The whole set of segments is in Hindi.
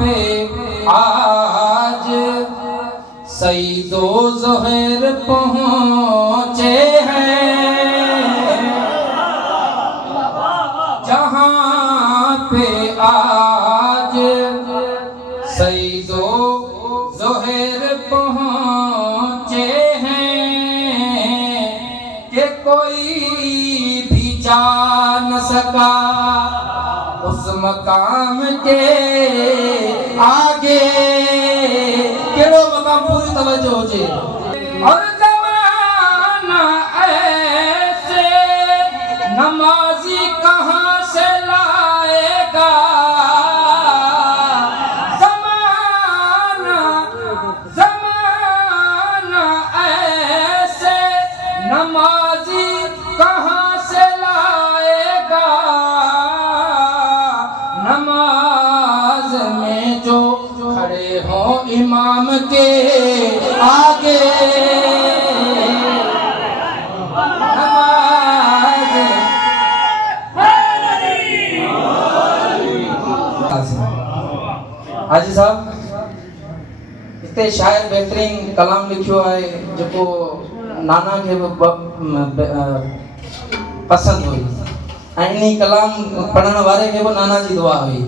पे आज सईदो ज़ोहैर पहुँचे हैं, जहाँ पे आज सईदो ज़ोहैर पहुँचे हैं कि कोई भी जा न सका उस मकाम के आगे। केड़ो मकाम पूरी तवज्जो जे। और ज़माना ऐसे नमाज़ी कहाँ से लाएगा, ज़माना ऐसे नमाज़ी कहाँ से लाएगा। नमाज में जो खड़े हों इमाम के आगे, हाजी साहब इतने शायर बेहतरीन कलाम लिखियो है जो नाना के पसंद हुई। इन्हीं कलाम पढ़ने वाले के वो नाना जी दुआ हुई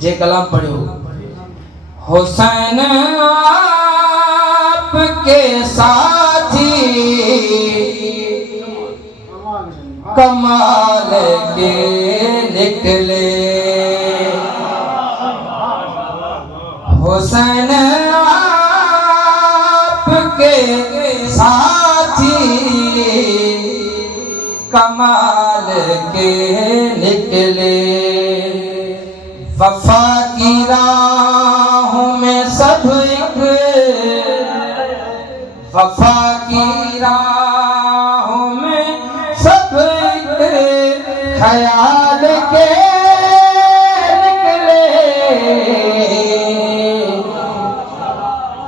जे कलाम पढ़ो। हुसैन आपके साथी कमाल के निकले, हुसैन आपके साथी कमाल के निकले। वफा की राहों में सब एक, वफा की राहों में सब एक ख्याल के निकले,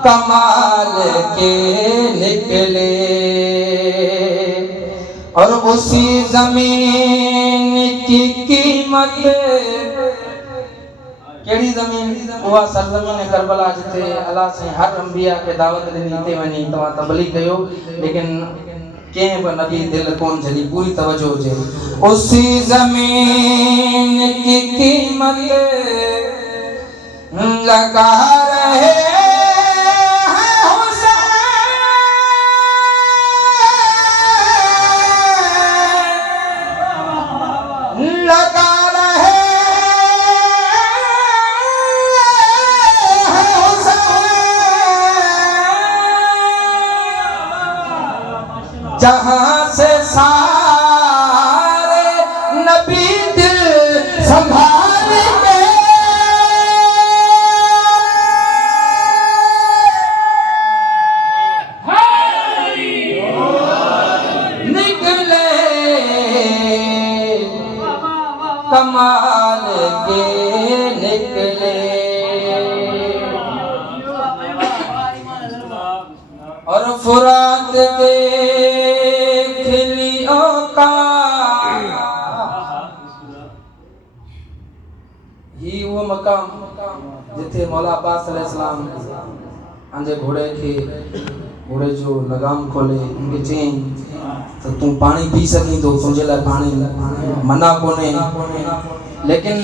कमाल के निकले। और उसी जमीन की कीमत, केड़ी जमीन हुआ सरजमीन करबला जिते अल्लाह से हर अंबिया के दावत ॾिनी ते वञी तव्हां तबलीग कयो, लेकिन कंहिं बि नबी दिल कोन झली, पूरी तवज्जो हुजे। उसी जमीन की कीमत लगा रहे जहाँ से सारे नबी दिल संभाल के निकले, कमाल के निकले। और फुरात के ही वो मकाम जिथे मौला अब्बास अलैहिस्सलाम अंजे घोड़े जो लगाम खोले उनके चई तो तू पानी पी सकी तो तुझे लाइ पानी मना कोने। लेकिन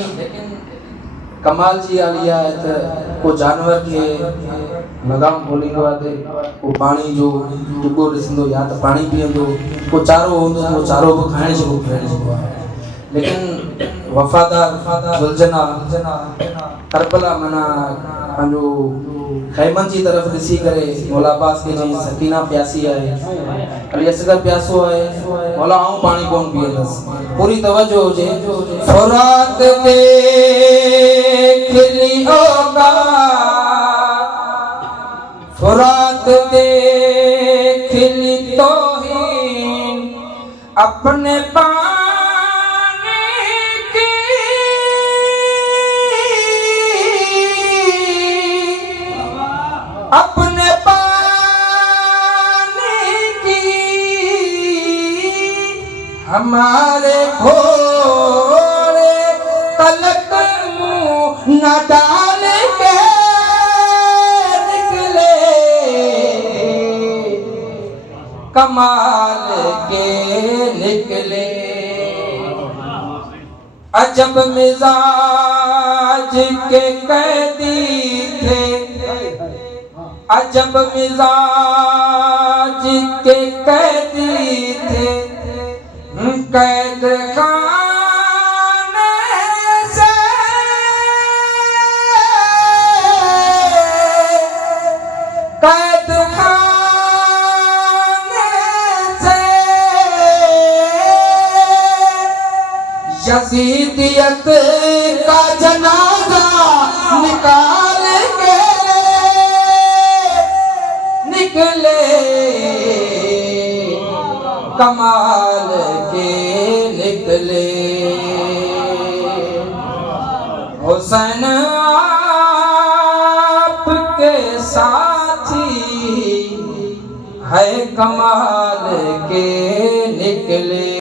कमाल जी आलिया है तो को जानवर के लगाम खोलींदो आहे को पानी जो टुको ॾिसंदो या तो पानी पीअंदो, को चारो हूंदो तो चारो बि खाइण जो आहे। लेकिन वफादार जुलजना करबला मना पंहिंजो खैमन जी तरफ़ ॾिसी करे मौला अब्बास के चई सकीना प्यासी आहे, अली असगर प्यासो आहे, मौला आऊं पानी कोन पीअंदसि। पूरी तवज्जो हुजे। फुरात ते खिली होगा, फुरात ते खिली तौहीन अपने पानी की, अपने पानी की हमारे घोड़े तलक मुँह न डाल के कमाल के निकले। अजब मिजाज के कैदी थे, अजब मिजाज के कैदी थे, कैद खाने से कैद खाने से यजीदियत का जनाजा निकाल के निकले, कमाल के निकले। हुसैन आपके साथी है, कमाल के निकले।